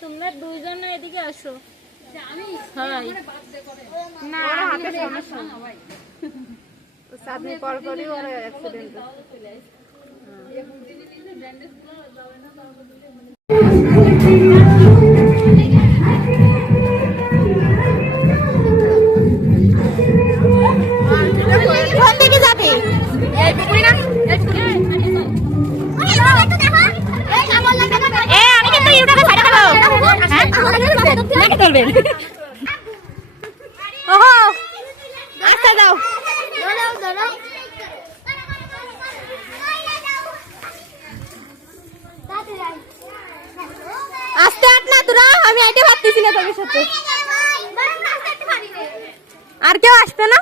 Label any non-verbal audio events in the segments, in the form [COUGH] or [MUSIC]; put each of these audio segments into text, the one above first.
তোমরা দুইজন এদিকে আসো। হয়। না হাতে সমস্যা সাত মিনিট পর পরই ওর অ্যাক্সিডেন্ট নাকি চলবে ওহো আচ্ছা যাও আস্তে আট না তোরা, আমি আইতে পারতেছি না তোদের সাথে। আর কেউ আসবে না?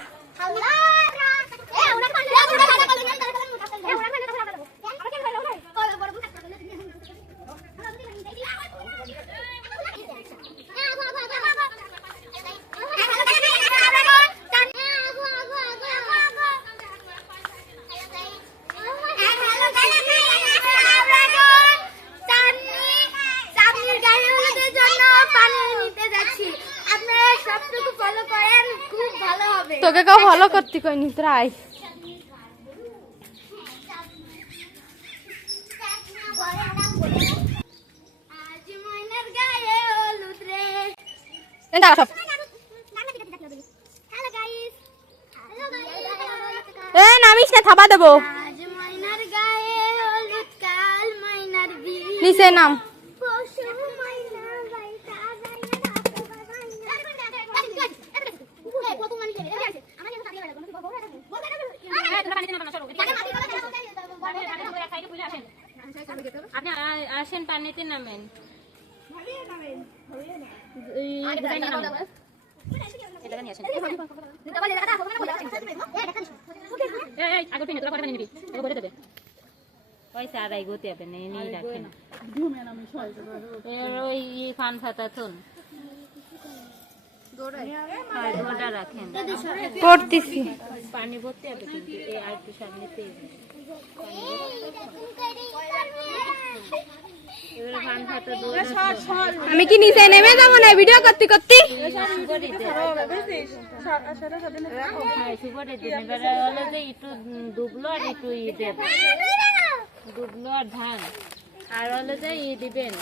তোকে কেউ ভালো করতে কইনি তোরা আয় এ নামিস না থাবা দেবো। নিচে নাম। আপনি আসেন পানিতে নামেন। পয়সা আদায় গতি হবে না এনেই রাখেন। এর ওই ফান ফাতা থুন হ্যাঁ, দোটা রাখেন পড়তেছি। পানি ভর্তি হবে কিন্তু এই আর একটু ফাতা দোটা আমি কি নিচে নেমে যাব না? ভিডিও করতে করতে? একটু ডুবলো আর একটু ই দেব ডুবলো আর ধান আর হলো যে ই দিবেন।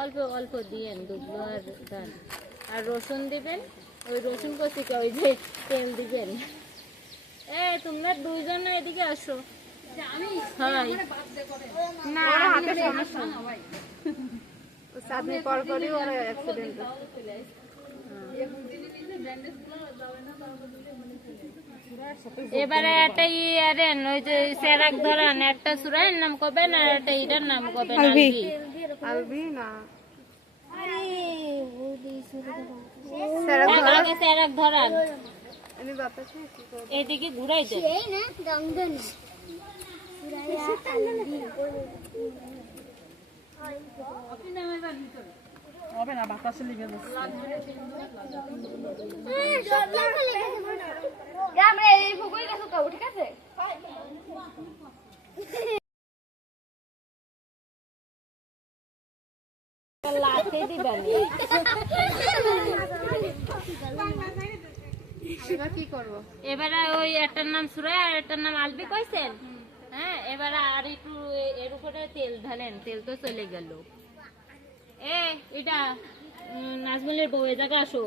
অল্প অল্প দিয়েন ডুবলো আর ধান আর রসুন দিবেন? ওই রসুন কষিকে ওই যে তেল দিবেন। এ তোমরা দুইজন এদিকে আসো। না হাতে সমস্যা। ওর অ্যাক্সিডেন্ট এবারে একটা ই আরেন ওই যে সেরাক ধরান একটা সুরাইয়ের নাম কবেন আর একটা ইটার নাম কবেন আলবি না। এক আগে সেরাক ধরান। আমি ঘুরাই দেন। এই না দংদন আমরা এই পুকুরে গেছো তো ঠিক আছে? লাঠি দিবেন। [LAUGHS] এবার কি করব? এবারে ওই একটার নাম সুরাই আর একটার নাম আলবি কইছেন? হ্যাঁ এবারে আর একটু এর উপরে তেল ঢালেন তেল তো চলে গেল। এ এটা নাজমুলের বউ এ জায়গা আসো।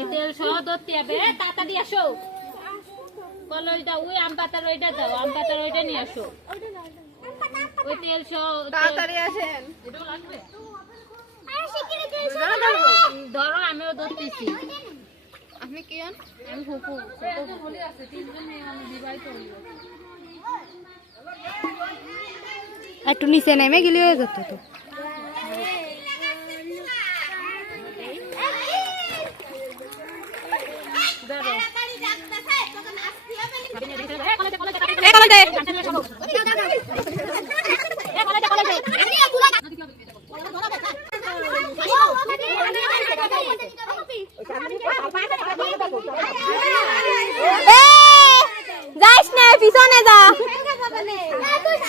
এ তেল সহ ধরতে হবে। তাড়াতাড়ি আসো। কল ওইটা ওই আম পাতার ওইটা দাও আম পাতার ওইটা নিয়ে আসো। ওই তেল সহ তাড়াতাড়ি আসেন। উম, আমিও আপনি কি হন আমি হুকু একটু নিচে নেমে গেলে হয়ে যেত তো এ কলে দে এ যাইস না পিছনে যা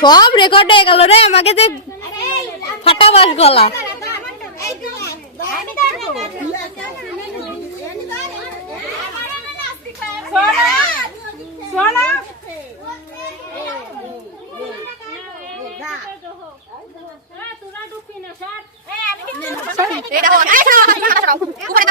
সব রেকর্ড হয়ে গেল রে আমাকে যে ফাটাবাস গলা এটা